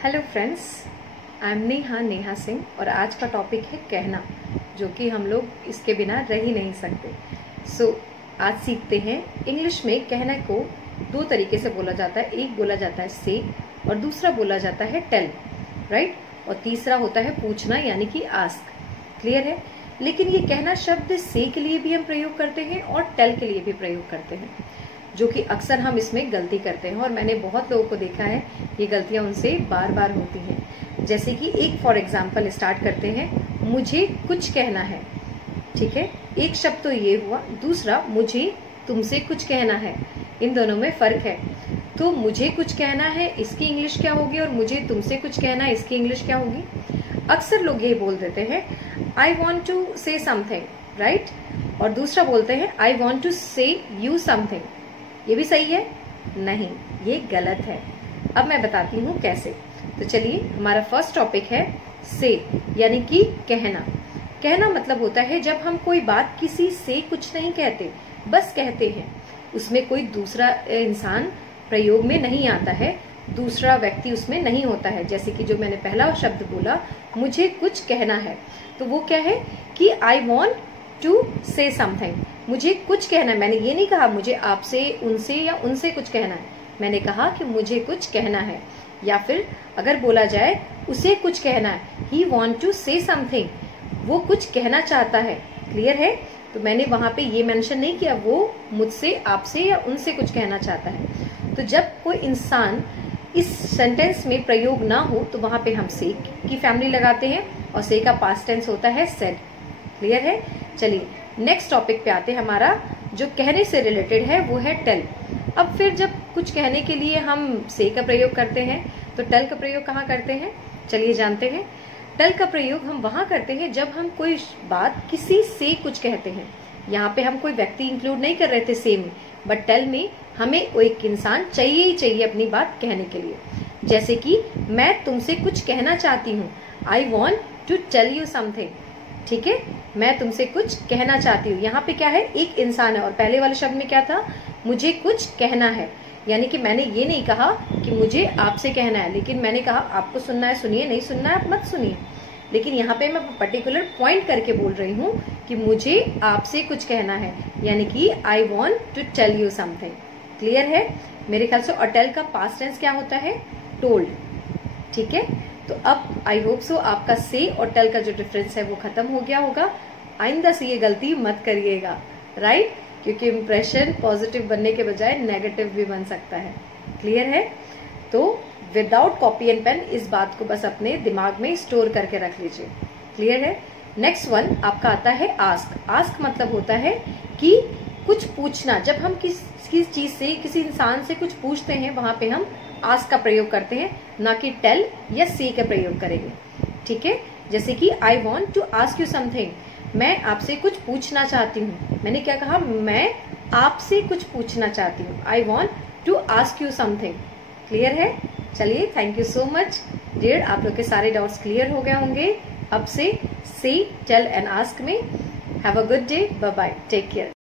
Hello friends, I am Neha Singh और आज का टॉपिक है कहना, जो कि हम लोग इसके बिना रह ही नहीं सकते। आज सीखते हैं इंग्लिश में कहने को दो तरीके से बोला जाता है। एक बोला जाता है से और दूसरा बोला जाता है टेल, राइट। और तीसरा होता है पूछना, यानी कि आस्क। क्लियर है? लेकिन ये कहना शब्द से के लिए भी हम प्रयोग करते हैं और टेल के लिए भी प्रयोग करते हैं, जो कि अक्सर हम इसमें गलती करते हैं और मैंने बहुत लोगों को देखा है ये गलतियां उनसे बार बार होती हैं। जैसे कि एक फॉर एग्जाम्पल स्टार्ट करते हैं, मुझे कुछ कहना है। ठीक है, एक शब्द तो ये हुआ, दूसरा मुझे तुमसे कुछ कहना है। इन दोनों में फर्क है। तो मुझे कुछ कहना है इसकी इंग्लिश क्या होगी और मुझे तुमसे कुछ कहना है इसकी इंग्लिश क्या होगी। अक्सर लोग ये बोल देते हैं I want to say something, right, और दूसरा बोलते हैं I want to say you something. ये भी सही है? नहीं, ये गलत है। अब मैं बताती हूँ कैसे। तो चलिए, हमारा फर्स्ट टॉपिक है से, यानी कि कहना। कहना मतलब होता है जब हम कोई बात किसी से कुछ नहीं कहते, बस कहते हैं। उसमें कोई दूसरा इंसान प्रयोग में नहीं आता है, दूसरा व्यक्ति उसमें नहीं होता है। जैसे कि जो मैंने पहला शब्द बोला, मुझे कुछ कहना है, तो वो क्या है कि I want to say something. मुझे कुछ कहना है। मैंने ये नहीं कहा मुझे आपसे, उनसे या उनसे कुछ कहना है। मैंने कहा कि मुझे कुछ कहना है। या फिर अगर बोला जाए उसे कुछ कहना है, ही वॉन्ट टू से समथिंग, वो कुछ कहना चाहता है। क्लियर है? तो मैंने वहां पे ये मेंशन नहीं किया वो मुझसे, आपसे या उनसे कुछ कहना चाहता है। तो जब कोई इंसान इस सेंटेंस में प्रयोग ना हो तो वहां पे हम से की फैमिली लगाते हैं और से का पास्ट टेंस होता है सेड। क्लियर है? चलिए नेक्स्ट टॉपिक पे आते हैं। हमारा जो कहने से रिलेटेड है वो है टेल। अब फिर जब कुछ कहने के लिए हम से का प्रयोग करते हैं तो टेल का प्रयोग कहाँ करते हैं, चलिए जानते हैं। टेल का प्रयोग हम वहां करते हैं जब हम कोई बात किसी से कुछ कहते हैं। यहाँ पे हम कोई व्यक्ति इंक्लूड नहीं कर रहे थे से में, बट टेल में हमें एक इंसान चाहिए ही चाहिए अपनी बात कहने के लिए। जैसे कि मैं तुमसे कुछ कहना चाहती हूँ, I want to tell you something. ठीक है, मैं तुमसे कुछ कहना चाहती हूँ। यहाँ पे क्या है, एक इंसान है। और पहले वाले शब्द में क्या था, मुझे कुछ कहना है। यानी कि मैंने ये नहीं कहा कि मुझे आपसे कहना है, लेकिन मैंने कहा आपको सुनना है सुनिए, नहीं सुनना है आप मत सुनिए। लेकिन यहाँ पे मैं पर्टिकुलर पॉइंट करके बोल रही हूँ कि मुझे आपसे कुछ कहना है, यानी कि I want to tell you something. Clear है मेरे ख्याल से? और टेल का पास्ट टेंस क्या होता है, टोल्ड। ठीक है, तो अब आई होप सो आपका से और टेल का जो डिफरेंस है वो खत्म हो गया होगा। आइंदा से ये गलती मत करिएगा, राइट, क्योंकि इंप्रेशन पॉजिटिव बनने के बजाय नेगेटिव भी बन सकता है। क्लियर है? तो विदाउट कॉपी एंड पेन इस बात को बस अपने दिमाग में स्टोर करके रख लीजिए। क्लियर है? नेक्स्ट वन आपका आता है आस्क। आस्क मतलब होता है कि कुछ पूछना। जब हम किसी चीज से, किसी इंसान से कुछ पूछते हैं, वहां पे हम आस्क का प्रयोग करते हैं, ना कि टेल या से का प्रयोग करेंगे। ठीक है, जैसे कि I want to ask you something, मैं आपसे कुछ पूछना चाहती हूँ। मैंने क्या कहा, मैं आपसे कुछ पूछना चाहती हूँ, I want to ask you something. Clear है? चलिए, thank you so much dear. आप लोग के सारे डाउट्स क्लियर हो गए होंगे अब से टेल एंड आस्क में। Have a good day, bye bye, take care.